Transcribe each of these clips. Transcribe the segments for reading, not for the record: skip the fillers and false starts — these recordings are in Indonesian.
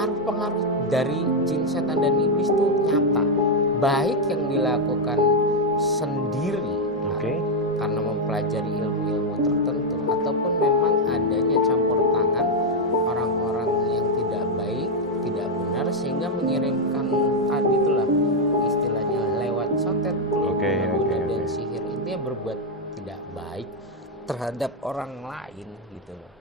pengaruh-pengaruh dari jin, setan dan iblis itu nyata, baik yang dilakukan sendiri karena mempelajari ilmu-ilmu tertentu, ataupun memang adanya campur tangan orang-orang yang tidak baik, tidak benar, sehingga mengirimkan tadi itulah istilahnya lewat sotet, dan sihir, intinya berbuat tidak baik terhadap orang lain gitu loh.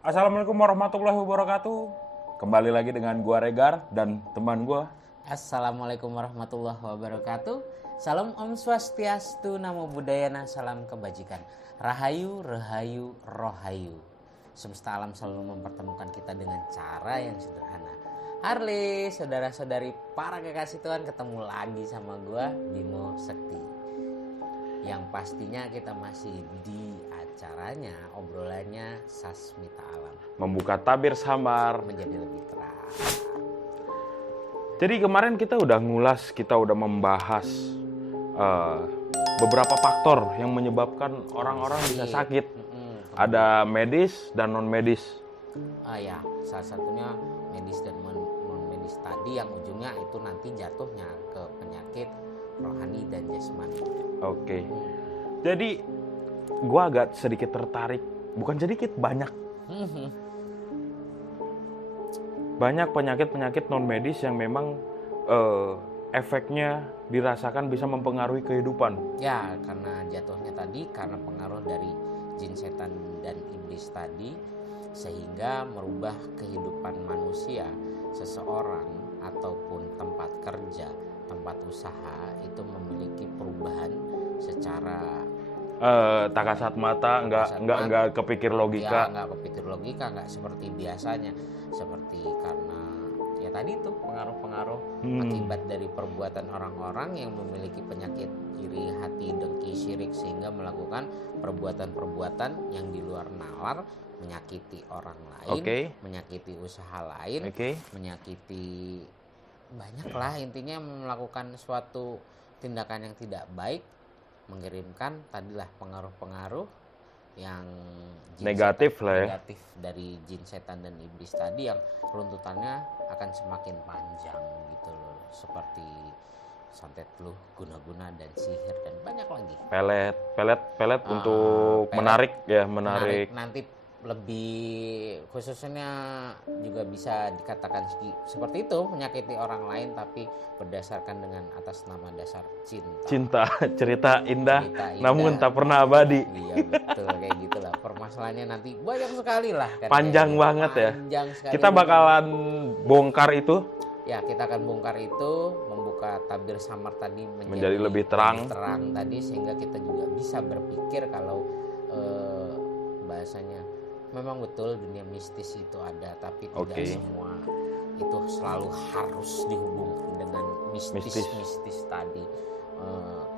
Assalamualaikum warahmatullahi wabarakatuh. Kembali lagi dengan gua Regar dan teman gua. Assalamualaikum warahmatullahi wabarakatuh. Salam Om Swastiastu, Namo Buddhaya, salam kebajikan. Rahayu, Rahayu, Rohayu. Semesta alam selalu mempertemukan kita dengan cara yang sederhana. Harley, saudara-saudari para kekasih Tuhan, ketemu lagi sama gua Bimo Sekti. Yang pastinya kita masih di acaranya, obrolannya Sasmita Alam, membuka tabir samar menjadi lebih terang. Jadi kemarin kita udah ngulas, kita udah membahas beberapa faktor yang menyebabkan orang-orang bisa sakit. Ada medis dan non medis. Ya, salah satunya medis dan non medis tadi, yang ujungnya itu nanti jatuhnya ke penyakit rohani dan jasmani. Oke. Jadi gue agak sedikit tertarik, bukan sedikit, banyak penyakit-penyakit non medis yang memang efeknya dirasakan bisa mempengaruhi kehidupan. Ya, karena jatuhnya tadi karena pengaruh dari jin, setan dan iblis tadi, sehingga merubah kehidupan manusia, seseorang ataupun tempat kerja, tempat usaha itu memiliki perubahan secara tak kasat mata, nggak kepikir logika. Ya, nggak kepikir logika, nggak seperti biasanya, seperti karena ya tadi itu pengaruh-pengaruh akibat dari perbuatan orang-orang yang memiliki penyakit iri hati, dengki, syirik, sehingga melakukan perbuatan-perbuatan yang di luar nalar, menyakiti orang lain, menyakiti usaha lain, menyakiti banyak lah, intinya melakukan suatu tindakan yang tidak baik, mengirimkan tadilah pengaruh-pengaruh yang negatif dari jin, setan dan iblis tadi, yang runtutannya akan semakin panjang gitu loh, seperti santet fluh, guna-guna dan sihir dan banyak lagi. Pelet untuk menarik. Nanti lebih khususnya juga bisa dikatakan seperti itu, menyakiti orang lain tapi berdasarkan dengan atas nama dasar cinta, cerita indah namun tak pernah abadi. Iya betul, kayak gitulah permasalahannya, nanti banyak sekali lah kan, panjang banget ya. Kita bakalan bongkar itu. Ya, kita akan bongkar itu, membuka tabir samar tadi menjadi lebih terang tadi, sehingga kita juga bisa berpikir kalau bahasanya memang betul dunia mistis itu ada, tapi tidak semua itu selalu harus dihubungkan dengan mistis tadi.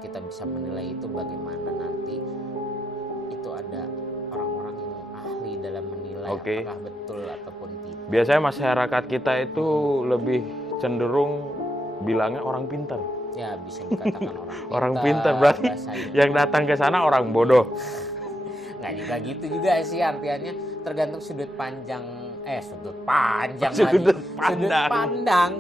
Kita bisa menilai itu bagaimana nanti itu ada orang-orang yang ahli dalam menilai apakah betul ataupun tidak. Biasanya masyarakat kita itu lebih cenderung bilangnya orang pintar. Ya, bisa dikatakan orang pintar berarti yang datang ke sana orang bodoh. Nggak juga gitu juga sih, artinya tergantung sudut pandang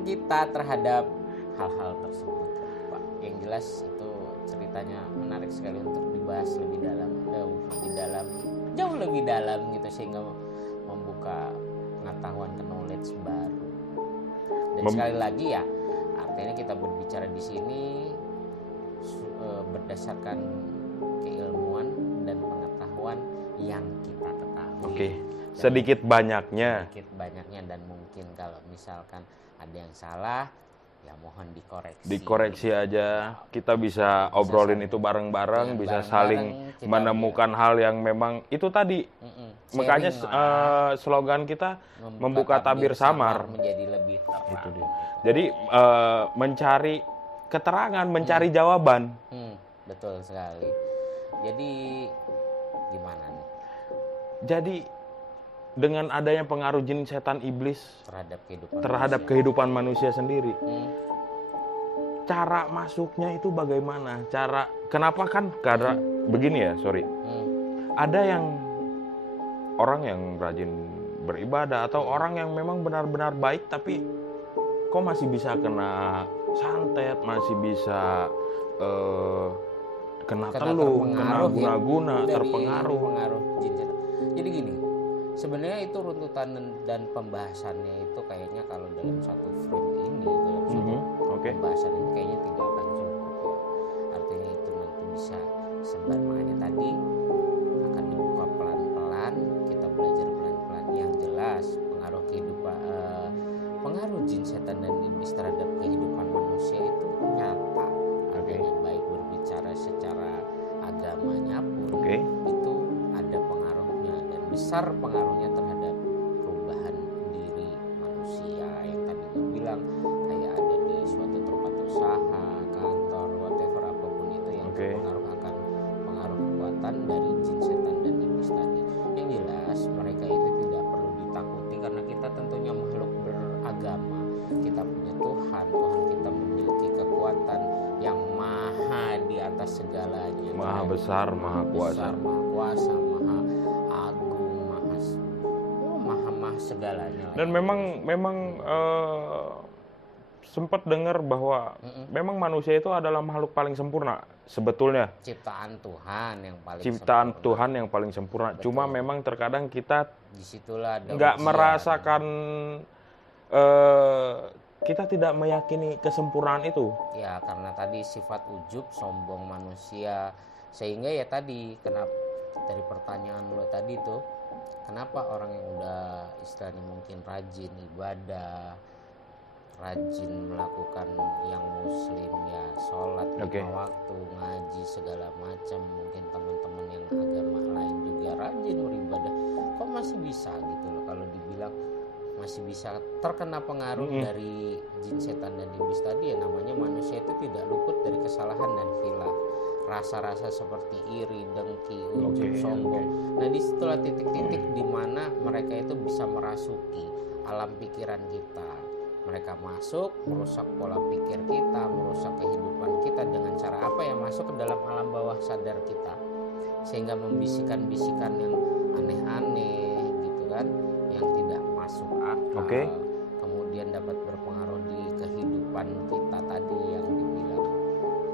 kita terhadap hal-hal tersebut, Pak. Yang jelas itu ceritanya menarik sekali untuk dibahas jauh lebih dalam gitu, sehingga membuka pengetahuan, knowledge baru. Dan sekali lagi ya, artinya kita berbicara di sini berdasarkan keilmuan dan pengetahuan yang kita ketahui. sedikit banyaknya. Dan mungkin kalau misalkan ada yang salah ya mohon dikoreksi aja. Kita bisa obrolin itu bareng-bareng, bisa saling menemukan hal yang memang itu tadi. Makanya slogan kita membuka tabir samar menjadi lebih terang. Itu dia. Jadi mencari keterangan, mencari jawaban. Betul sekali. Jadi gimana nih? Jadi dengan adanya pengaruh jin, setan, iblis terhadap kehidupan manusia sendiri, cara masuknya itu bagaimana? Kenapa kan? Karena begini ya, ada yang orang yang rajin beribadah atau orang yang memang benar-benar baik tapi kok masih bisa kena santet, masih bisa kena teluh, kena guna-guna, terpengaruh. Jin setan. Jadi gini, sebenarnya itu runtutan dan pembahasannya itu kayaknya kalau dalam satu frame ini, dalam satu pembahasan ini kayaknya tidak akan cukup ya. Artinya itu nanti bisa sebar, makanya tadi akan dibuka pelan-pelan, kita belajar pelan-pelan. Yang jelas pengaruh jin, setan dan iblis terhadap kehidupan manusia itu nyata. Artinya baik berbicara secara agamanya pun itu ada pengaruhnya, dan besar pengaruhnya terhadap perubahan diri manusia yang tadi gue bilang, kayak ada di suatu tempat usaha, kantor, whatever apapun itu yang terpengaruh akan pengaruh kekuatan dari jin, setan dan iblis tadi. Yang jelas mereka itu tidak perlu ditakuti karena kita tentunya makhluk beragama. Kita punya Tuhan kita memiliki kekuatan yang maha di atas segalanya, maha besar, maha kuasa, maha agung, maha segalanya. Dan memang sempat dengar bahwa memang manusia itu adalah makhluk paling sempurna sebetulnya. Ciptaan Tuhan yang paling sempurna. Betul. Cuma memang terkadang kita disitulah nggak merasakan, kita tidak meyakini kesempurnaan itu. Ya karena tadi sifat ujub, sombong manusia, sehingga ya tadi kenapa dari pertanyaan lo tadi tuh, kenapa orang yang udah istilahnya mungkin rajin ibadah, rajin melakukan yang muslim ya, sholat 5 waktu, ngaji segala macam, mungkin teman-teman yang agama lain juga rajin beribadah, kok masih bisa gitu loh kalau dibilang masih bisa terkena pengaruh dari jin, setan dan iblis tadi. Ya namanya manusia itu tidak luput dari kesalahan dan khilaf, rasa-rasa seperti iri, dengki, ujub, sombong. Nah disitulah titik-titik di mana mereka itu bisa merasuki alam pikiran kita. Mereka masuk, merusak pola pikir kita, merusak kehidupan kita dengan cara apa ya? Masuk ke dalam alam bawah sadar kita, sehingga membisikkan-bisikan yang aneh-aneh gitu kan, yang tidak masuk akal. Kemudian dapat berpengaruh di kehidupan kita tadi yang dibilang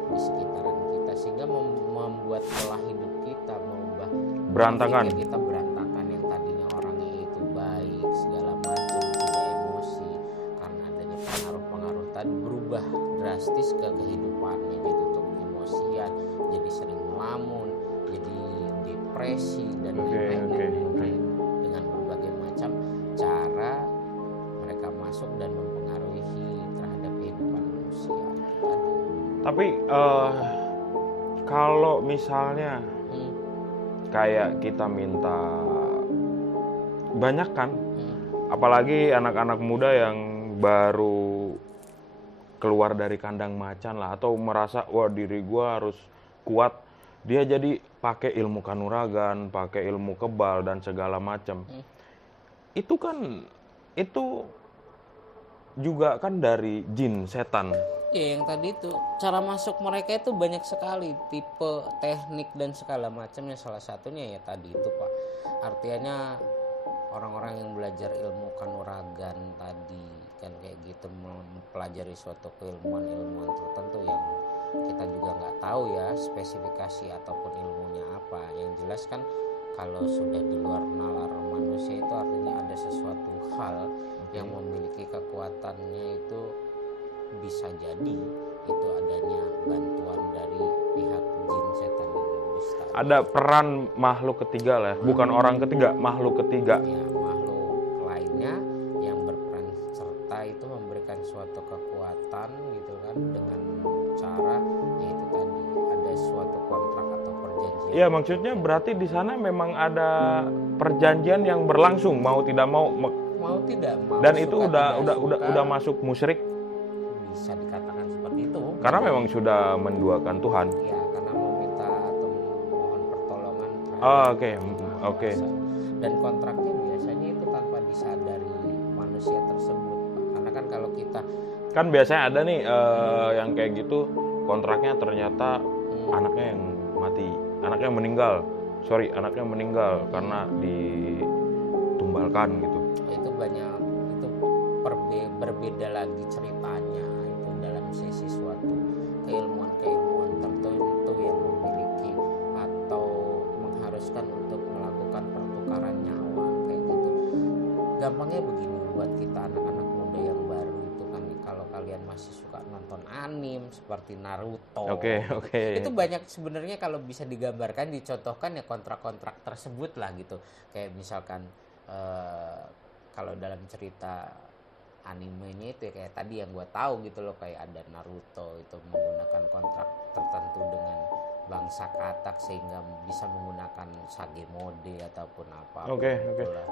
di sekitaran kita, sehingga membuat pola hidup kita merubah, berantakan. Kita berantakan, yang tadinya orangnya itu baik segala macam, tidak emosi, karena adanya pengaruh-pengaruh tadi berubah drastis ke kehidupannya, jadi untuk emosian, jadi sering melamun, jadi depresi dan lain-lain. Dengan berbagai macam cara mereka masuk dan mempengaruhi terhadap kehidupan manusia tadi. Tapi kalau misalnya kayak kita minta banyak kan, apalagi anak-anak muda yang baru keluar dari kandang macan lah, atau merasa wah diri gua harus kuat, dia jadi pakai ilmu kanuragan, pakai ilmu kebal dan segala macam. Itu kan, itu juga kan dari jin, setan. Ya yang tadi itu cara masuk mereka itu banyak sekali, tipe, teknik dan segala macamnya. Salah satunya ya tadi itu Pak, artinya orang-orang yang belajar ilmu kanuragan tadi kan kayak gitu, mempelajari suatu keilmuan-ilmuan tertentu yang kita juga nggak tahu ya spesifikasi ataupun ilmunya apa. Yang jelas kan kalau sudah di luar nalar manusia itu artinya ada sesuatu hal yang memiliki kekuatannya itu bisa jadi itu adanya bantuan dari pihak jin, setan, dan iblis tadi. Ada peran makhluk ketiga lah, bukan orang ketiga, makhluk ketiga. Ya, makhluk lainnya yang berperan serta itu memberikan suatu kekuatan gitu kan, dengan cara yaitu tadi ada suatu kontrak atau perjanjian. Iya, maksudnya berarti di sana memang ada perjanjian yang berlangsung mau tidak mau Mau tidak mau, dan itu suka udah tidak suka, udah masuk musyrik bisa dikatakan seperti itu. karena memang sudah menduakan Tuhan. Ya, karena meminta atau memohon pertolongan terhadap Oh, oke. Yang Maha Oke. Kuasa. Dan kontraknya biasanya itu tanpa disadari manusia tersebut, Pak. Karena kan kalau kita Kan biasanya ada nih yang kayak gitu kontraknya ternyata anaknya yang mati, anaknya meninggal karena ditumbalkan gitu. itu banyak itu berbeda lagi ceritanya itu dalam sisi suatu keilmuan tertentu yang memiliki atau mengharuskan untuk melakukan pertukaran nyawa kayak gitu. Gampangnya begini buat kita anak-anak muda yang baru itu kan, kalau kalian masih suka nonton anim seperti Naruto, Oke. itu banyak sebenarnya kalau bisa digambarkan, dicontohkan ya kontrak-kontrak tersebut lah gitu. Kayak misalkan kalau dalam cerita animenya itu ya kayak tadi yang gue tahu gitu loh, kayak ada Naruto itu menggunakan kontrak tertentu dengan bangsa Katak sehingga bisa menggunakan sage mode ataupun apa. Oke.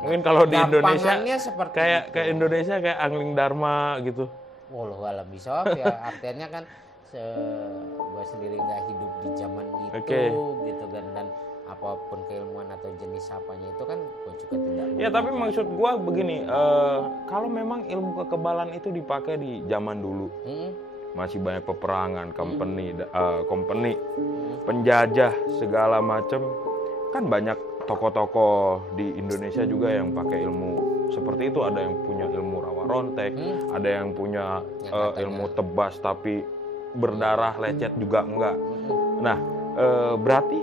Mungkin kalau di Indonesia seperti kayak itu. Indonesia kayak Angling Dharma gitu. Walau alam bisa ya, artinya kan gue sendiri nggak hidup di zaman itu. Oke. Gitu kan, dan apapun keilmuan atau jenis apanya itu kan gue juga tidak. Ya tapi maksud gua begini, kalau memang ilmu kekebalan itu dipakai di zaman dulu, masih banyak peperangan, company, penjajah segala macam, kan banyak tokoh-tokoh di Indonesia juga yang pakai ilmu seperti itu. Ada yang punya ilmu rawa rontek, ada yang punya ilmu tebas tapi berdarah lecet juga enggak. Nah, berarti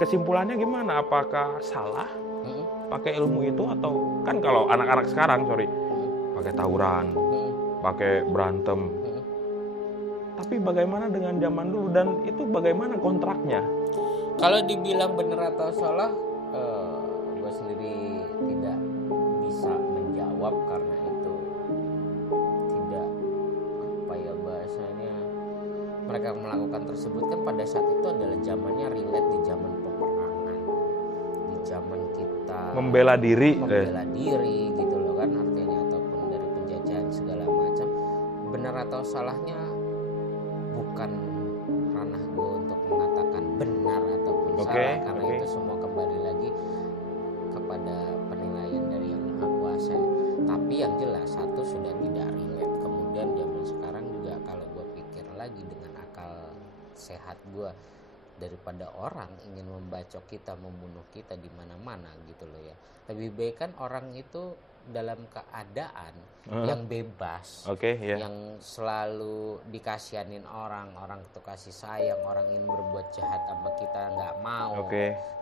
kesimpulannya gimana? Apakah salah pakai ilmu itu, atau kan kalau anak-anak sekarang pakai tawuran, pakai berantem. Tapi bagaimana dengan zaman dulu, dan itu bagaimana kontraknya? Kalau dibilang benar atau salah, gue sendiri tidak bisa menjawab karena itu tidak apa ya bahasanya, mereka melakukan tersebut kan pada saat itu adalah zamannya relate di zaman peperangan, di zaman kita Membela diri gitu loh kan artinya, ataupun dari penjajahan segala macam. Benar atau salahnya bukan ranah gue untuk mengatakan benar ataupun salah, karena itu semua kembali lagi kepada penilaian dari Yang Maha Kuasa. Tapi yang jelas satu sudah tidak relate. Kemudian zaman sekarang juga kalau gue pikir lagi dengan akal sehat gue, daripada orang ingin membacok kita, membunuh kita di mana-mana gitu loh ya. Lebih baik kan orang itu dalam keadaan yang bebas, yang selalu dikasihanin orang itu kasih sayang, orang ingin berbuat jahat sama kita nggak mau,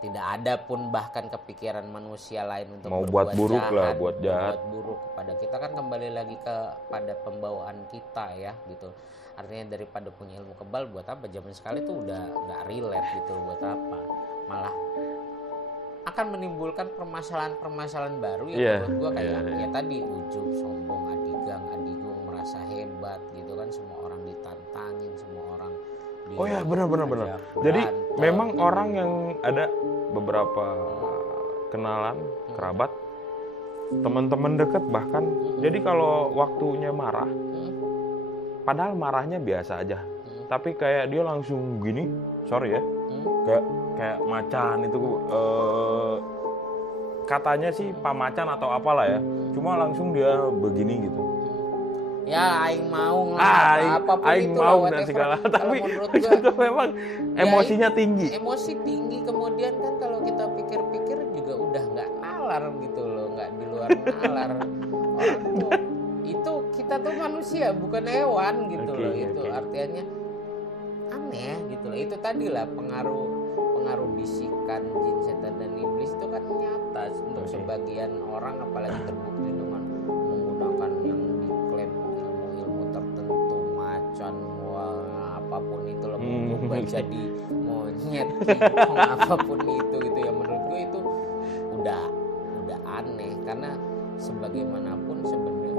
tidak ada pun bahkan kepikiran manusia lain untuk mau berbuat buat buruk jahat, lah, buat jahat, buat buruk kepada kita. Kan kembali lagi kepada pembawaan kita ya gitu. Artinya daripada punya ilmu kebal buat apa, zaman sekali tuh udah nggak relate gitu, buat apa, malah akan menimbulkan permasalahan-permasalahan baru yang menurut gua kayak ya tadi ujub, sombong, adigang, merasa hebat gitu kan, semua orang ditantangin, semua orang benar. Jadi memang orang yang ada beberapa kenalan, kerabat, teman-teman dekat bahkan, jadi kalau waktunya marah, padahal marahnya biasa aja, tapi kayak dia langsung gini, kayak macan itu, katanya sih pamacan atau apalah ya, cuma langsung dia begini gitu. Ya aing mau apapun aing itu mau dan segala, tapi itu memang emosinya tinggi. Emosi tinggi, kemudian kan kalau kita pikir-pikir juga udah nggak nalar gitu loh, nggak di luar nalar. Orang tuh itu kita tuh manusia bukan hewan gitu loh, itu artinya aneh gitu loh. Itu tadi lah pengaruh bisikan jin, setan, dan iblis itu kan nyata untuk sebagian orang, apalagi terbukti dengan menggunakan yang diklaim ilmu tertentu, macan, mual, jadi monyet, kingkong, apapun itu gitu ya, menurut gue itu udah aneh, karena sebagaimanapun sebenarnya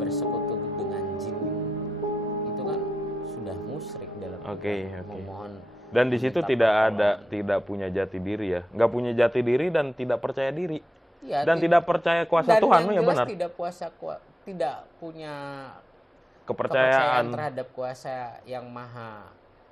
bersekutu dengan jin itu kan sudah musyrik dalam memohon. Dan di situ tidak punya jati diri ya, nggak punya jati diri dan tidak percaya diri ya, dan tidak percaya kuasa Tuhan ya benar. Tidak punya kepercayaan terhadap kuasa yang maha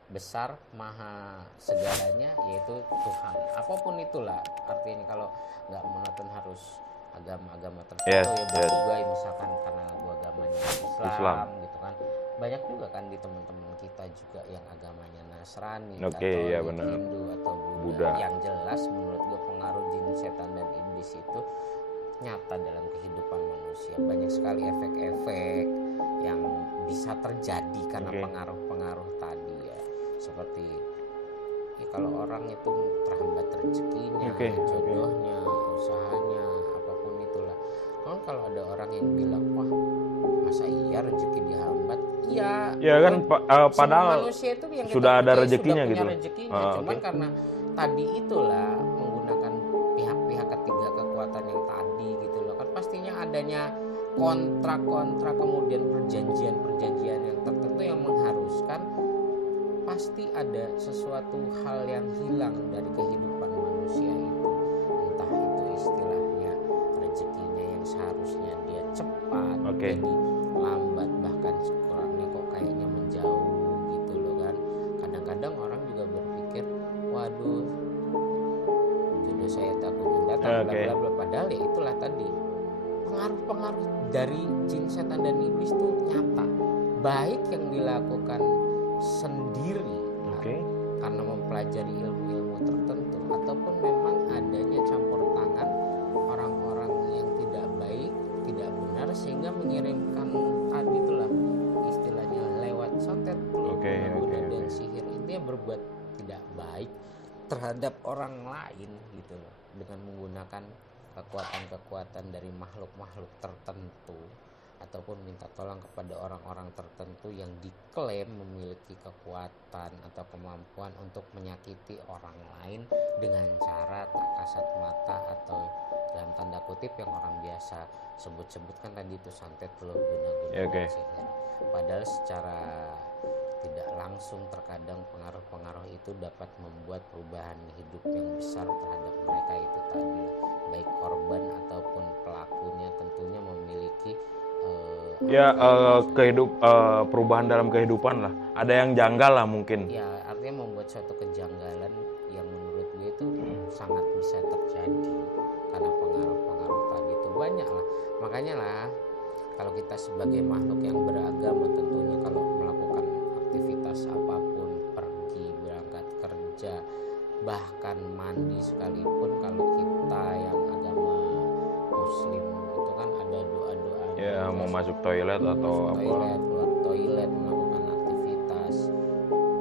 besar, maha segalanya, yaitu Tuhan. Apapun itulah artinya, kalau nggak monoton harus agama-agama tertentu ya bagi gue, misalkan karena gue agamanya Islam gitu kan. Banyak juga kan di teman-teman kita juga yang agamanya Nasrani atau Hindu atau Buddha. Yang jelas menurut gue pengaruh jin, setan dan iblis itu nyata dalam kehidupan manusia. Banyak sekali efek-efek yang bisa terjadi karena pengaruh-pengaruh tadi ya. Seperti ya, kalau orang itu terhambat rezekinya, jodohnya, usahanya, apapun itulah. Kalau ada orang yang bilang, wah masa iya rezeki dihambat? Iya kan padahal manusia itu yang sudah ada rezekinya sudah gitu. Punya rezekinya, cuman karena tadi itulah menggunakan pihak-pihak ketiga kekuatan yang tadi gitu loh kan, pastinya adanya kontrak-kontrak, kemudian perjanjian-perjanjian yang tertentu yang mengharuskan pasti ada sesuatu hal yang hilang dari kehidupan manusia itu. Entah itu istilahnya rezekinya yang seharusnya dia cepat jadi lambat, bahkan kurangnya kok kayaknya menjauh gitu loh kan. Kadang-kadang orang juga berpikir, waduh jodoh saya takut datang, bla bla, padahal ya itulah tadi pengaruh-pengaruh dari jin, setan dan iblis itu nyata, baik yang dilakukan sendiri karena mempelajari ilmu-ilmu tertentu, ataupun memang adanya campur tangan orang-orang yang tidak baik, tidak benar, sehingga mengirimkan tadi itulah istilahnya lewat santet, dan sihir, intinya berbuat tidak baik terhadap orang lain gitu loh, dengan menggunakan kekuatan-kekuatan dari makhluk-makhluk tertentu, ataupun minta tolong kepada orang-orang tertentu yang diklaim memiliki kekuatan atau kemampuan untuk menyakiti orang lain dengan cara tak kasat mata, atau dalam tanda kutip yang orang biasa sebut-sebutkan tadi itu santet, telur guna-guna, sihir. Padahal secara tidak langsung terkadang pengaruh-pengaruh itu dapat membuat perubahan hidup yang besar terhadap mereka itu tadi, baik korban ataupun pelakunya tentunya memiliki perubahan dalam kehidupan lah. Ada yang janggal lah mungkin. Ya, artinya membuat suatu kejanggalan yang menurut gue itu sangat bisa terjadi karena pengaruh-pengaruh tadi itu banyak lah. Makanya lah kalau kita sebagai makhluk yang beragama, tentunya kalau melakukan aktivitas apapun, pergi, berangkat kerja, bahkan mandi sekalipun, kalau kita yang agama muslim itu kan ada doa-doa mau masuk toilet atau keluar toilet, melakukan aktivitas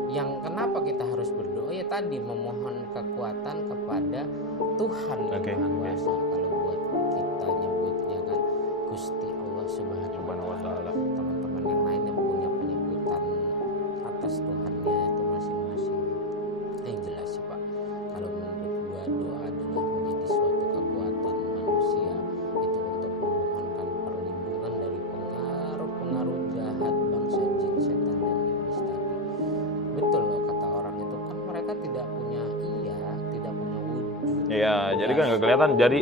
yang kenapa kita harus berdoa ya tadi, memohon kekuatan kepada Tuhan yang Maha Kuasa. Kalau buat kita nyebutnya kan Gusti Allah Subhanahu wa Ta'ala. Teman-teman yang lain yang punya penyebutan atas Tuhannya itu masing-masing. Yang jelas sih Pak, kalau menurut gua doa adalah menjadi suatu kekuatan manusia itu untuk memohonkan perlindungan dari pengaruh-pengaruh jahat bangsa jin, setan dan iblis tadi. Betul loh kata orang itu kan, mereka tidak punya wujud. Iya, jadi kan nggak kelihatan. Jadi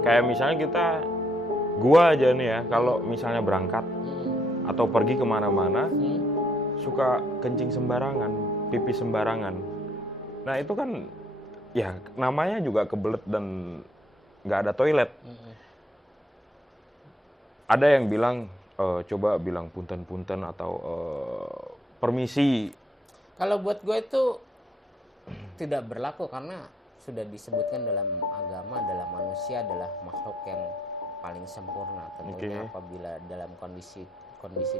kayak misalnya gua aja nih ya, kalau misalnya berangkat atau pergi kemana-mana, suka kencing sembarangan, pipis sembarangan. Nah itu kan ya namanya juga kebelet dan nggak ada toilet. Ada yang bilang coba bilang punten-punten atau permisi. Kalau buat gue itu tidak berlaku, karena sudah disebutkan dalam agama, dalam manusia adalah makhluk yang paling sempurna. Tentunya apabila dalam kondisi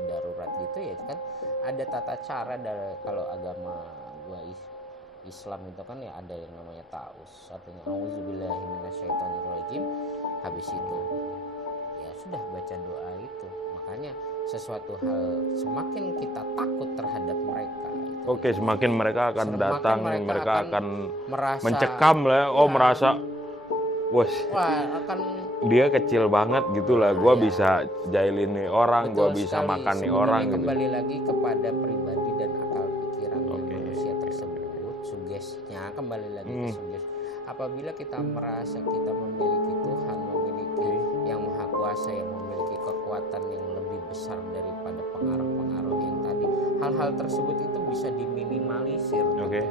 darurat gitu ya kan ada tata cara. Kalau agama gua Islam itu kan ya ada yang namanya ta'awuz, artinya auzubillahi minasyaitonirrajim. Habis itu ya sudah baca doa itu, Makanya sesuatu hal semakin kita takut terhadap mereka. Oke, semakin mereka akan datang, mereka akan merasa mencekam lah. Oh, merasa, wah, akan dia kecil banget gitulah. Gua bisa jahilin nih orang, gua bisa sekali. makan nih Sebenarnya orang gitu. Kembali lagi kepada pribadi dan akal pikiran manusia tersebut. Sugestinya kembali lagi ke sugesti. Apabila kita merasa kita memiliki Tuhan, memiliki yang Maha Kuasa, yang memiliki kekuatan yang lebih besar daripada pengaruh-pengaruh yang tadi, hal-hal tersebut itu bisa diminimalisir tentunya.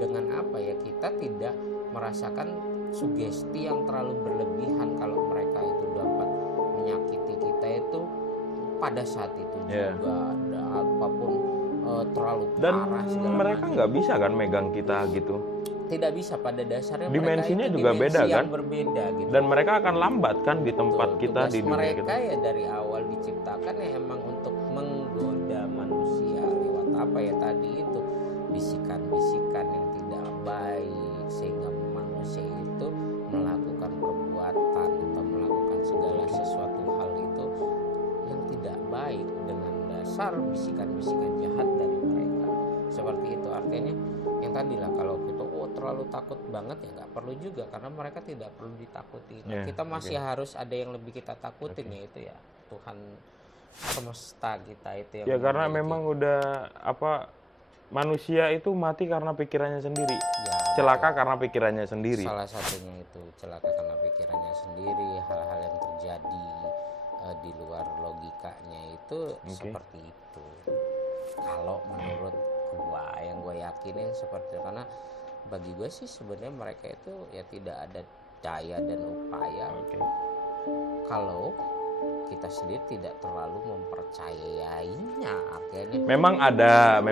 Dengan apa ya, kita tidak merasakan sugesti yang terlalu berlebihan. Kalau mereka itu dapat menyakiti kita itu pada saat itu juga ada apapun terlalu parah dan mereka nggak bisa kan megang kita gitu. Tidak bisa, pada dasarnya dimensinya mereka itu juga dimensi beda yang kan, berbeda gitu. Dan mereka akan lambat kan di tempat kita Tugas di dunia mereka kita. ya dari awal diciptakan ya emang untuk menggoda manusia lewat apa ya tadi itu, bisikan-bisikan yang tidak baik, sehingga manusia itu melakukan perbuatan atau melakukan segala sesuatu hal itu yang tidak baik dengan dasar bisikan-bisikan jahat dari mereka. Seperti itu, artinya yang tadi lah, kalau kita terlalu takut banget ya nggak perlu juga, karena mereka tidak perlu ditakuti. Kita masih harus ada yang lebih kita takutin, yaitu ya Tuhan semesta kita itu yang karena memang udah manusia itu mati karena pikirannya sendiri, celaka karena pikirannya sendiri. Salah satunya itu celaka karena pikirannya sendiri, hal-hal yang terjadi di luar logikanya itu seperti itu. Kalau menurut gua, yang gue yakinin seperti itu, karena bagi gue sih sebenarnya mereka itu ya tidak ada daya dan upaya kalau kita sendiri tidak terlalu mempercayainya. Artinya memang ada.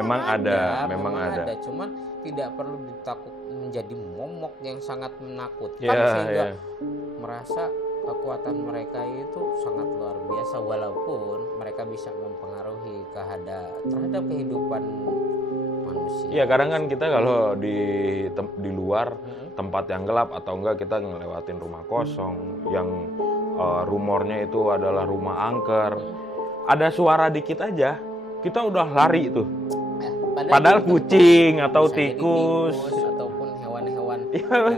Cuman tidak perlu ditakut menjadi momok yang sangat menakutkan sehingga merasa kekuatan mereka itu sangat luar biasa, walaupun mereka bisa mempengaruhi terhadap kehidupan manusia. Iya, kadang kan kita kalau di luar tempat yang gelap atau enggak, kita ngelewatin rumah kosong yang rumornya itu adalah rumah angker. Ada suara dikit aja, kita udah lari itu. Padahal kucing atau tikus ataupun hewan-hewan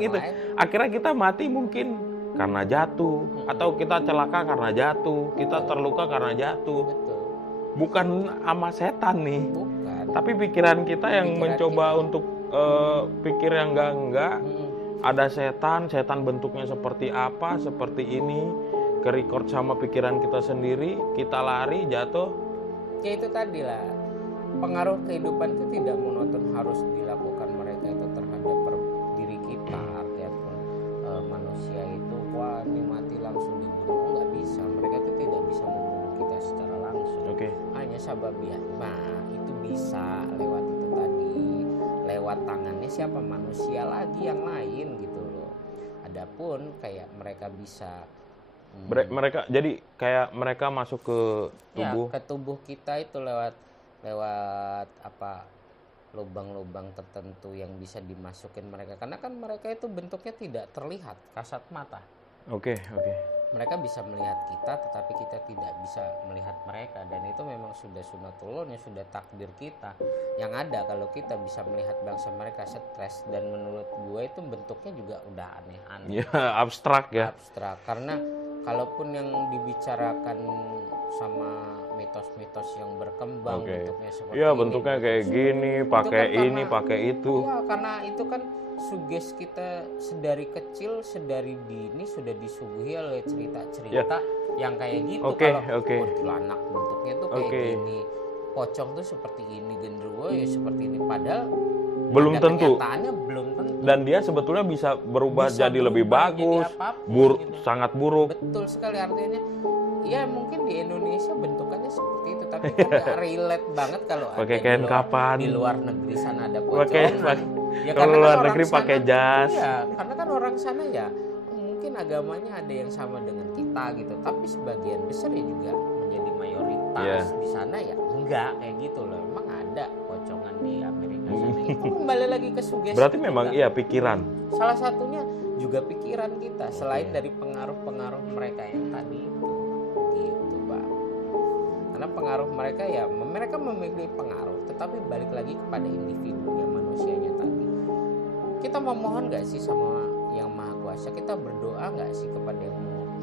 gitu. Akhirnya kita mati mungkin karena jatuh, atau kita celaka karena jatuh, kita terluka karena jatuh. Bukan sama setan nih. Bukan. Tapi pikiran kita yang mencoba untuk pikir yang enggak. Ada setan bentuknya seperti apa, seperti ini, ke-record sama pikiran kita sendiri, kita lari, jatuh. Ya itu tadi lah, pengaruh kehidupan itu tidak monoton harus dilakukan mereka itu terhadap diri kita. Artinya manusia itu, wah ini mati langsung dibunuh, nggak bisa. Mereka itu tidak bisa membunuh kita secara langsung. Hanya sababiah. Nah itu bisa lewat itu tadi, lewat tangannya siapa, manusia lagi yang lain gitu loh. Adapun kayak mereka bisa mereka jadi kayak mereka masuk ke tubuh, ke tubuh kita itu lewat lubang-lubang tertentu yang bisa dimasukin mereka, karena kan mereka itu bentuknya tidak terlihat kasat mata. Oke. Mereka bisa melihat kita, tetapi kita tidak bisa melihat mereka, dan itu memang sudah sunatullah, sudah takdir kita yang ada. Kalau kita bisa melihat bangsa mereka stres, dan menurut gue itu bentuknya juga udah aneh-aneh. Abstrak ya. Abstrak, karena kalaupun yang dibicarakan sama mitos-mitos yang berkembang bentuknya seperti ini. Bentuknya kayak gini, pakai ini, pakai itu. Ya, karena itu kan suges kita sedari kecil, sedari dini sudah disuguhi oleh cerita-cerita yang kayak gitu. Kalau kuntilanak bentuknya tuh kayak gini, pocong tuh seperti ini, genderuwo ya seperti ini. Padahal belum tentu. Kenyataannya belum tentu. Dan dia sebetulnya bisa berubah jadi lebih bagus, sangat buruk. Betul sekali, artinya ya mungkin di Indonesia bentukannya seperti itu, tapi kan relate banget kalau pakai kain kapan. Di luar negeri sana ada pocong. Ya, kalau luar negeri pakai jas. Iya, karena kan orang sana ya mungkin agamanya ada yang sama dengan kita gitu, tapi sebagian besar ya juga menjadi mayoritas di sana ya enggak kayak gitu loh. Emang ada pocongan di Amerika sana. Itu kembali lagi ke sugesti. Berarti memang pikiran. Salah satunya juga pikiran kita, selain dari pengaruh-pengaruh mereka yang tadi itu. Gitu, Pak. karena pengaruh mereka ya mereka memiliki pengaruh, tetapi balik lagi kepada individunya, manusianya tadi. Kita memohon nggak sih sama yang Maha Kuasa? Kita berdoa nggak sih kepada yang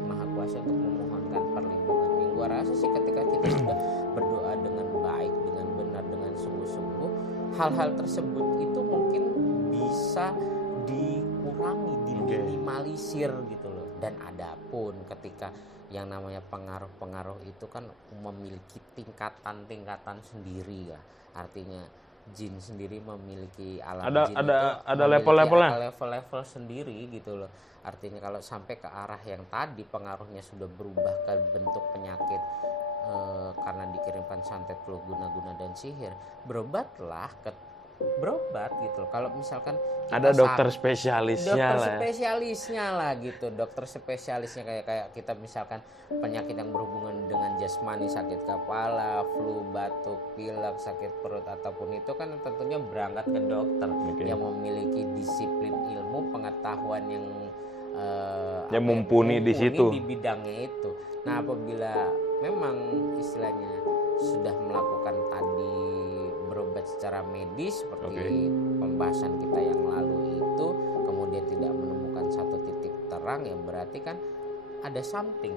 Maha Kuasa untuk memohonkan perlindungan? Yang gua rasa sih ketika kita sudah berdoa dengan baik, dengan benar, dengan sungguh-sungguh, hal-hal tersebut itu mungkin bisa dikurangi, diminimalisir gitu loh. Dan adapun ketika yang namanya pengaruh-pengaruh itu kan memiliki tingkatan-tingkatan sendiri ya. Artinya jin sendiri memiliki alam jin ada level-levelnya, level-level sendiri gitu loh. Artinya kalau sampai ke arah yang tadi pengaruhnya sudah berubah ke bentuk penyakit karena dikirimkan santet, flu, guna-guna dan sihir, berobat gitu. Kalau misalkan ada dokter spesialisnya lah gitu. Dokter spesialisnya kayak kita misalkan penyakit yang berhubungan dengan jasmani, sakit kepala, flu, batuk, pilek, sakit perut ataupun itu kan tentunya berangkat ke dokter yang memiliki disiplin ilmu pengetahuan yang mumpuni di situ, di bidangnya itu. Nah, apabila memang istilahnya sudah melakukan tadi berobat secara medis seperti pembahasan kita yang lalu itu, kemudian tidak menemukan satu titik terang, ya berarti kan ada something.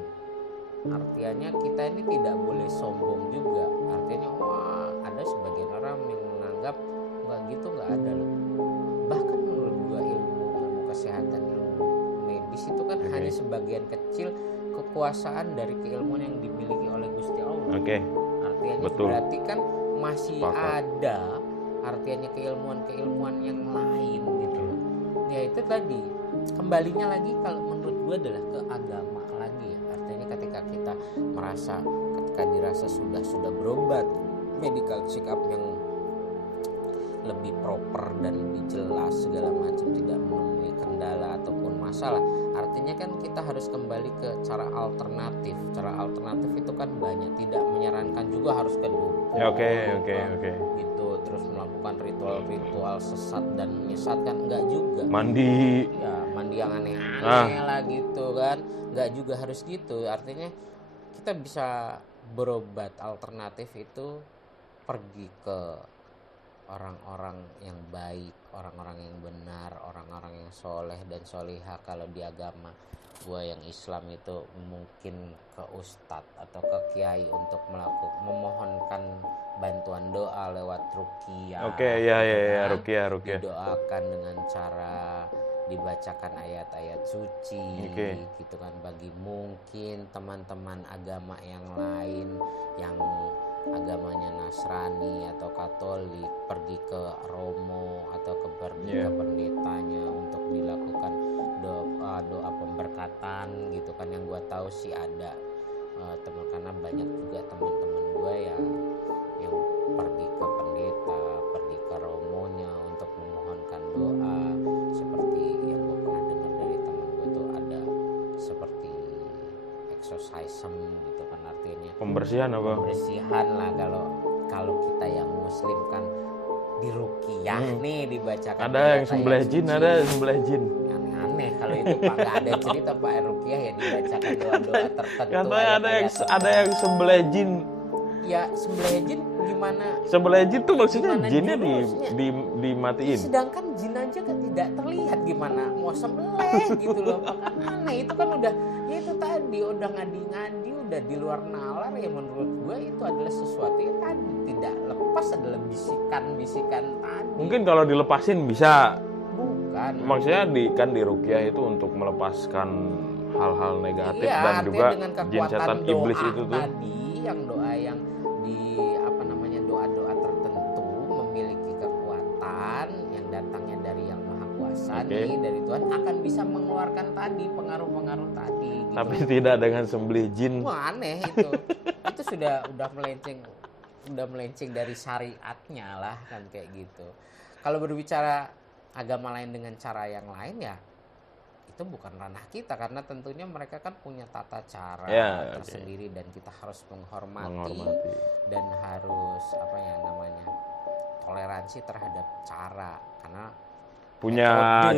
Artinya kita ini tidak boleh sombong juga. Artinya wah, ada sebagian orang yang menganggap enggak gitu, enggak ada loh. Bahkan menurut gua ilmu kesehatan, ilmu medis itu kan hanya sebagian kecil kekuasaan dari keilmuan yang dimiliki oleh Gusti Allah. Artinya berarti kan masih ada artinya keilmuan yang lain gitu loh. Ya itu tadi kembalinya lagi kalau menurut gue adalah ke agama lagi ya. Artinya ketika kita merasa ketika dirasa sudah berobat medical check up yang lebih proper dan lebih jelas segala macam, tidak menemui kendala ataupun masalah, artinya kan kita harus kembali ke cara alternatif. Cara alternatif itu kan banyak, tidak menyarankan juga harus ke dukun. Gitu, terus melakukan ritual sesat dan menyesatkan, enggak juga. Mandi yang aneh-aneh lah gitu kan, enggak juga harus gitu. Artinya kita bisa berobat alternatif itu pergi ke orang-orang yang baik, orang-orang yang benar, orang-orang yang soleh dan solihah. Kalau di agama gua yang Islam itu mungkin ke ustadz atau ke kiai untuk memohonkan bantuan doa lewat ruqyah. Ruqyah. Didoakan dengan cara dibacakan ayat-ayat suci gitu kan. Bagi mungkin teman-teman agama yang lain yang agamanya Nasrani atau Katolik, pergi ke romo atau ke pendetanya untuk dilakukan doa pemberkatan gitu kan. Yang gue tahu sih ada teman, karena banyak juga teman-teman gue yang pergi ke pendeta, pergi ke romonya untuk memohonkan doa. Seperti yang gue pernah dengar dari teman gue tuh ada seperti exorcism gitu kan, artinya pembersihan lah. Kalau kita yang muslim kan di ruqyah nih dibacakan ada yang sembelih jin, aneh kalau itu Pak, nggak ada cerita Pak ruqyah ya dibacakan doa-doa tertentu. Ada yang sembelih jin. Ya sembelih jin gimana? Sembelih jin tuh maksudnya jinnya dimatiin. Sedangkan jin aja kan tidak terlihat, gimana mau sembelih gitu loh. Makanya aneh, itu kan udah ya itu tadi udah ngadi-ngadi, udah di luar nalar ya. Menurut gue itu adalah sesuatu yang tadi tidak lepas, adalah bisikan tadi. Mungkin kalau dilepasin bisa. Bukan. Maksudnya di ruqyah itu untuk melepaskan hal-hal negatif dan juga jin setan iblis itu tuh. Tadi yang doa yang di doa-doa tertentu memiliki kekuatan yang datangnya dari Yang Maha Kuasa nih, dari Tuhan, akan bisa mengeluarkan tadi pengaruh-pengaruh tadi gitu. Tapi tidak dengan sembelih jin. Wah, aneh itu. Itu sudah melenceng dari syariatnya lah kan kayak gitu. Kalau berbicara agama lain dengan cara yang lain ya itu bukan ranah kita, karena tentunya mereka kan punya tata cara tersendiri dan kita harus menghormati dan harus toleransi terhadap cara, karena punya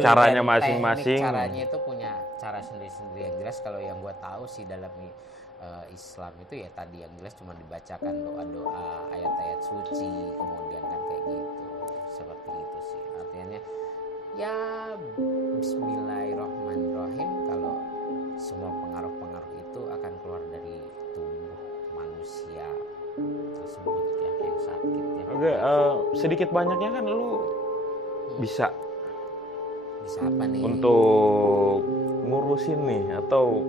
caranya masing-masing. Caranya itu punya cara sendiri-sendiri. Yang jelas kalau yang gue tahu sih dalam Islam itu ya tadi yang jelas cuma dibacakan doa-doa, ayat-ayat suci, kemudian kan kayak gitu, seperti itu sih. Artinya ya Bismillahirrahmanirrahim, kalau semua pengaruh-pengaruh itu akan keluar dari tubuh manusia tersebut ya, yang sakit ya. Oke, sedikit banyaknya kan lu bisa apa nih? untuk ngurusin nih atau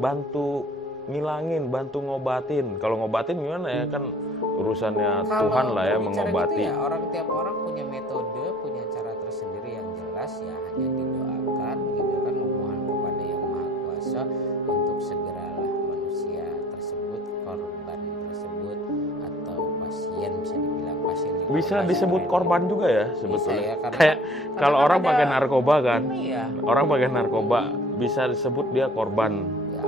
bantu ngilangin, bantu ngobatin. Kalau ngobatin gimana ya, kan urusannya Kalau Tuhan lah ya berbicara mengobati. gitu ya, tiap orang punya metode, punya cara tersendiri yang jelas ya, hanya didoakan gitu kan, memohon kepada Yang Maha Kuasa untuk segeralah manusia tersebut, korban tersebut atau pasien, bisa dibilang pasien juga Bisa disebut korban juga ya sebetulnya. ya, karena Kayak kalau kan orang ada- pakai narkoba kan, iya orang pakai narkoba bisa disebut dia korban. ya,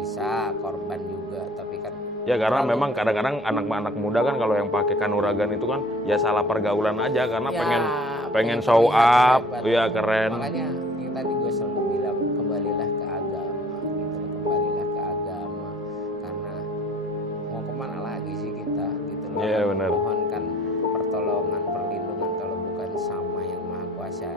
bisa korban juga, tapi kan Ya karena terlalu- memang kadang-kadang anak-anak muda kan kalau yang pakai kanuragan itu kan ya salah pergaulan aja karena ya, pengen show terlihat up, hebat. ya keren. Makanya yang tadi gue selalu bilang, kembalilah ke agama gitu loh, kembalilah ke agama, karena mau kemana lagi sih kita gitu loh. Iya, benar. Mohonkan pertolongan, perlindungan kalau bukan sama Yang Maha Kuasa.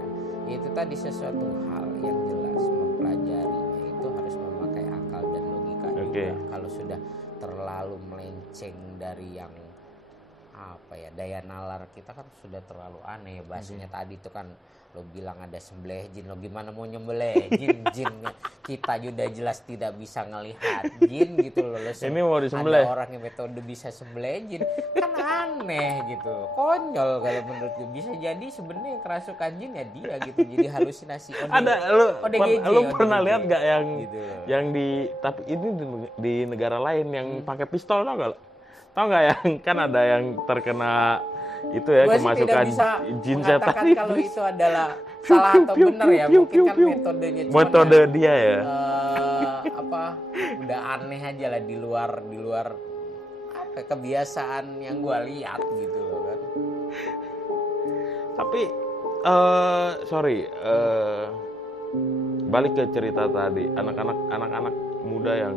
Itu tadi sesuatu hal yang jelas, mempelajarinya itu harus memakai akal dan logika Oke. juga. Kalau sudah terlalu melenceng dari yang apa ya, daya nalar kita kan sudah terlalu aneh ya bahasanya. Tadi itu kan lo bilang ada sembelih jin, lo gimana mau nyembelih jinnya kita juga jelas tidak bisa ngelihat jin gitu loh. Ini mau disembelih. Ada orang yang metode bisa sembelih jin, kan aneh gitu, konyol kalau menurut gue. Bisa jadi sebenarnya kerasukan jin ya dia gitu, jadi halusinasi. Ada ODGJ, lu pernah ODGJ. lihat nggak yang Gitu loh. yang tapi ini di negara lain yang pakai pistol, tau nggak yang kan ada yang terkena itu ya, Gua sih kemasukan tidak bisa jin mengatakan setan kalau itu. itu adalah salah atau benar ya, mungkin kan metodenya cuma Metode dia ya. apa udah aneh aja lah, di luar apa kebiasaan yang gua lihat gitu loh kan. Tapi balik ke cerita tadi, anak-anak muda yang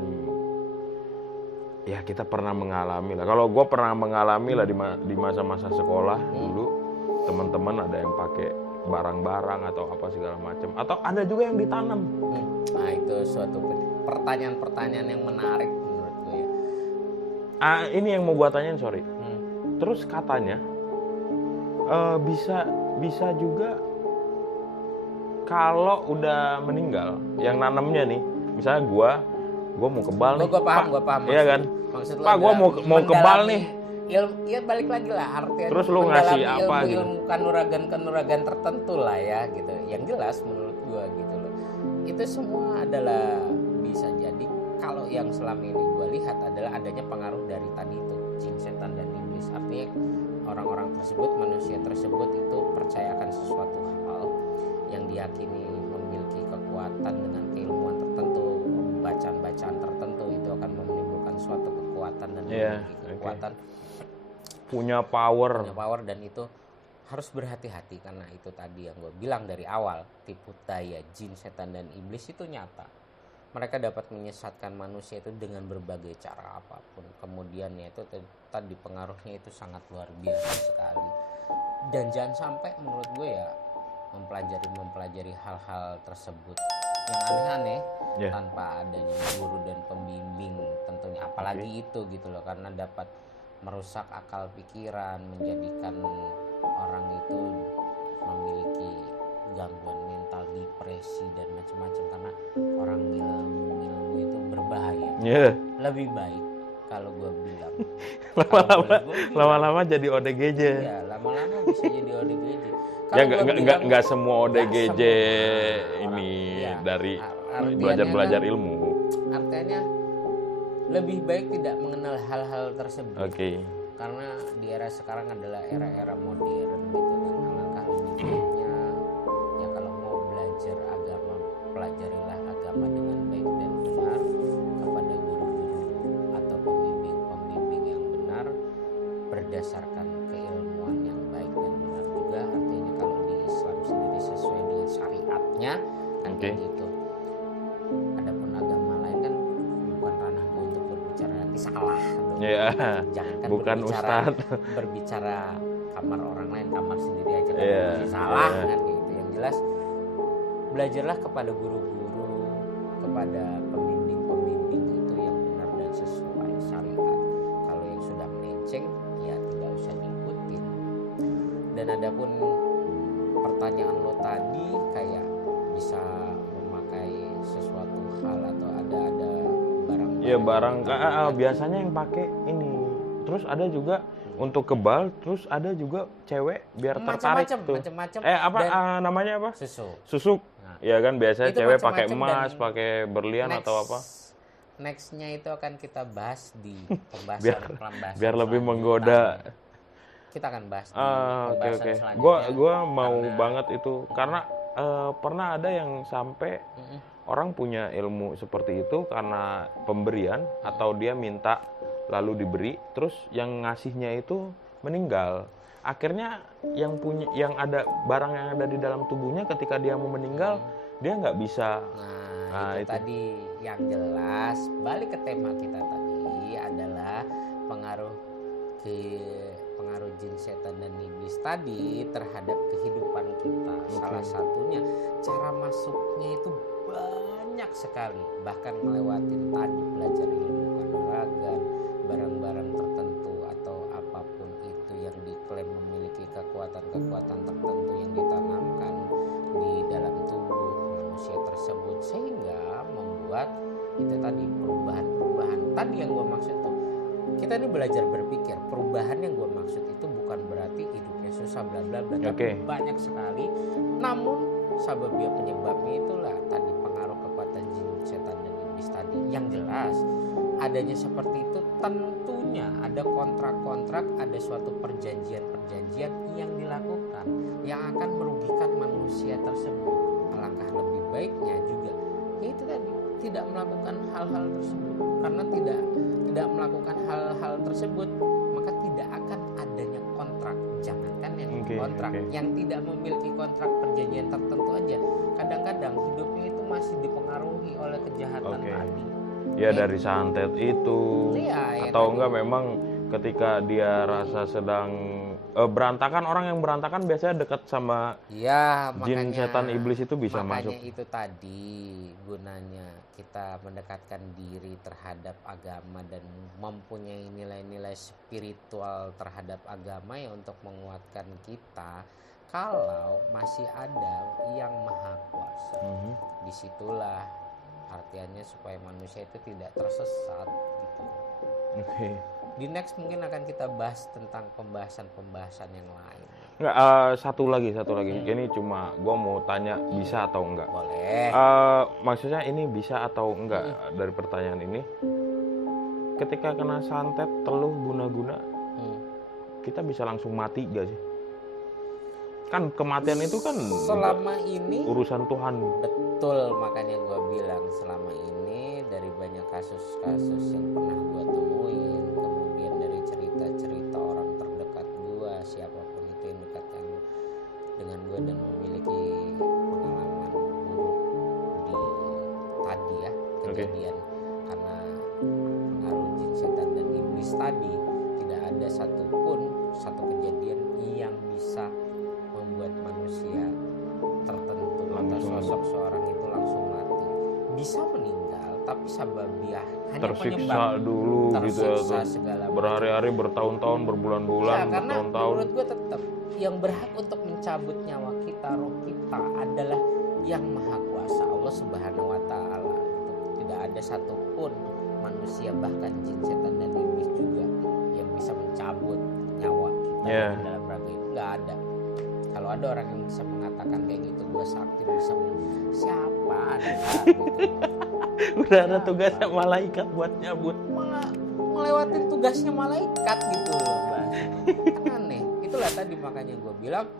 ya kita pernah mengalami lah. Kalau gue pernah mengalami lah di masa-masa sekolah dulu, teman-teman ada yang pakai barang-barang atau apa segala macam, atau ada juga yang ditanam. Nah itu suatu pertanyaan-pertanyaan yang menarik menurut gue ya. Ini yang mau gue tanyain, sorry. Terus katanya bisa juga kalau udah meninggal yang nanamnya nih, misalnya gue mau kebal nih, Gue paham. iya kan, Maksud lo Pak, gue adalah mau kebal nih. Ya balik lagi lah artinya. Terus lu ngasih apa gitu? Ilmu kanuragan tertentu lah ya gitu. Yang jelas menurut gue gitu loh. Itu semua adalah bisa jadi, kalau yang selama ini gue lihat adalah adanya pengaruh dari tadi itu jin, setan dan iblis. Artinya orang-orang tersebut, manusia tersebut itu percayakan sesuatu hal yang diyakini memiliki kekuatan dengan keilmuan tertentu, bacaan-bacaan tertentu, itu akan menimbulkan suatu kekuatan dan memiliki kekuatan, punya power, dan itu harus berhati-hati karena itu tadi yang gue bilang dari awal, tipu daya jin, setan dan iblis itu nyata. Mereka dapat menyesatkan manusia itu dengan berbagai cara apapun. Kemudian ya itu tadi pengaruhnya itu sangat luar biasa sekali. Dan jangan sampai menurut gue ya mempelajari hal-hal tersebut yang aneh-aneh tanpa adanya guru dan pembimbing tentunya, apalagi itu gitu loh, karena dapat merusak akal pikiran, menjadikan orang itu memiliki gangguan mental, depresi dan macam-macam, karena orang ilmu itu berbahaya. Lebih baik kalau gue bilang lama-lama jadi ODGJ. Ya, lama-lama bisa jadi ODGJ. Ya nggak semua ODGJ ini dari belajar ilmu. Artinya lebih baik tidak mengenal hal-hal tersebut. Karena di era sekarang adalah era-era modern gitu, dan alangkah lebih baiknya ya kalau mau belajar agama, pelajarilah agama dengan baik dan benar kepada guru-guru atau pembimbing yang benar berdasarkan keilmuan yang baik dan benar juga. Artinya kalau di Islam sendiri sesuai dengan syariatnya kan kayak gitu. Adapun agama lain kan bukan ranah Ya, Jangankan bukan ustadz. berbicara kamar orang lain, kamar sendiri aja kan Iya, masih salah iya. kan gitu. Yang jelas belajarlah kepada guru-guru, kepada pembimbing-pembimbing itu yang benar dan sesuai syariat. Kalau yang sudah melenceng ya tidak usah diikutin. Dan adapun pertanyaan lo tadi kayak bisa memakai sesuatu hal atau ada barang. Iya, barang biasanya yang pakai ini. Terus ada juga untuk kebal, terus ada juga cewek biar tertarik tuh. Macam-macam. Apa Dan namanya apa? susuk. Susuk. Nah, Ya kan biasanya itu cewek pakai macam-macam emas, dan pakai berlian atau apa. Nextnya itu akan kita bahas di Biar pembahasan biar lebih selanjutnya. menggoda. Kita akan bahas di Oke. pembahasan selanjutnya. Gua mau karena- banget itu karena pernah ada yang sampai Mm-mm. orang punya ilmu seperti itu karena pemberian atau dia minta lalu diberi, terus yang ngasihnya itu meninggal. Akhirnya yang ada barang yang ada di dalam tubuhnya ketika dia mau meninggal, dia nggak bisa. Nah, itu tadi yang jelas balik ke tema kita tadi adalah pengaruh jin, setan dan iblis tadi terhadap kehidupan kita. Salah satunya cara masuknya itu banyak sekali, bahkan ngelewatin tadi belajar ilmu kanuragan, barang-barang tertentu atau apapun itu yang diklaim memiliki kekuatan-kekuatan tertentu yang ditanamkan di dalam tubuh manusia tersebut, sehingga membuat itu tadi perubahan tadi yang gue maksud tuh. Kita ini belajar berpikir. Perubahan yang gue maksud itu bukan berarti hidupnya susah bla bla bla, tapi banyak sekali. Namun sebabnya penyebabnya itulah tadi pengaruh kekuatan jin, setan dan iblis tadi. Yang jelas adanya seperti itu tentunya ada kontrak-kontrak, ada suatu perjanjian-perjanjian yang dilakukan yang akan merugikan manusia tersebut. Alangkah lebih baiknya juga itu tadi tidak melakukan hal-hal tersebut, karena tidak melakukan hal-hal tersebut maka tidak akan adanya kontrak. Jangankan yang kontrak, yang tidak memiliki kontrak perjanjian tertentu aja kadang-kadang hidupnya itu masih dipengaruhi oleh kejahatan tadi. Ya dari santet itu, atau enggak memang ketika dia rasa sedang berantakan, orang yang berantakan biasanya dekat sama jin, setan, iblis itu bisa masuk. Makanya itu tadi gunanya kita mendekatkan diri terhadap agama dan mempunyai nilai-nilai spiritual terhadap agama ya untuk menguatkan kita. Kalau masih ada yang maha kuasa, disitulah artiannya supaya manusia itu tidak tersesat gitu. Di next mungkin akan kita bahas tentang pembahasan yang lain. Enggak, satu lagi. Ini cuma gue mau tanya bisa atau enggak. Boleh. Maksudnya ini bisa atau enggak dari pertanyaan ini. Ketika kena santet, teluh, guna-guna, kita bisa langsung mati gak sih? Kan kematian itu kan selama ini urusan Tuhan. Betul, makanya gue bilang selama ini dari banyak kasus-kasus yang pernah gue temuin, kemudian dari cerita-cerita orang terdekat gue, siapapun itu yang dekat dengan gue dan memiliki pengalaman buruk di tadi ya kejadian karena pengaruh jin, setan dan iblis tadi, tidak ada satu kejadian yang bisa membuat manusia tertentu atau sosok seorang itu langsung mati. Bisa meninggal tapi sababiah hanya tersiksa dulu gitu ya, berhari-hari, bertahun-tahun, berbulan-bulan, bertahun-tahun. Menurut gue tetap yang berhak untuk mencabut nyawa kita, roh kita adalah yang maha kuasa, Allah Subhanahu wa Ta'ala. Tidak ada satupun manusia, bahkan jin, setan dan iblis juga yang bisa mencabut nyawa kita dalam raga itu, nggak ada. Kalau ada orang yang bisa mengatakan kayak gitu, gue sakti bisa siapa ada gitu. Udah ada tugasnya malaikat buat nyabut, melewatin tugasnya malaikat gitu loh, Bang. Kan aneh. Itulah tadi makanya gue bilang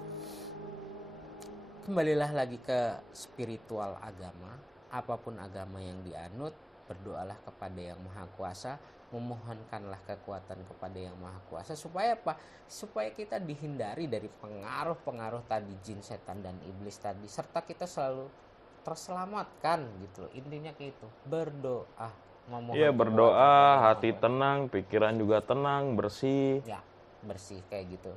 kembalilah lagi ke spiritual agama. Apapun agama yang dianut, berdoalah kepada yang maha kuasa, memohonkanlah kekuatan kepada yang maha kuasa. Supaya apa? Supaya kita dihindari dari pengaruh-pengaruh tadi jin, setan dan iblis tadi, serta kita selalu terselamatkan gitu loh. Intinya kayak itu, berdoa memohon Iya, kepada berdoa, Allah. hati tenang, pikiran juga tenang, bersih. Ya, bersih kayak gitu.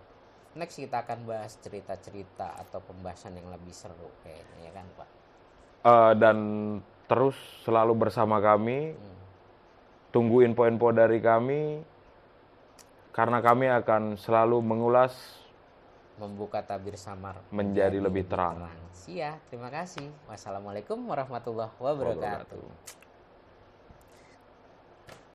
Next kita akan bahas cerita-cerita atau pembahasan yang lebih seru kayaknya ya kan Pak. Dan terus selalu bersama kami. Tunggu info-info dari kami, karena kami akan selalu mengulas, Membuka tabir samar menjadi lebih terang. Sia, terima kasih. Wassalamualaikum warahmatullahi wabarakatuh.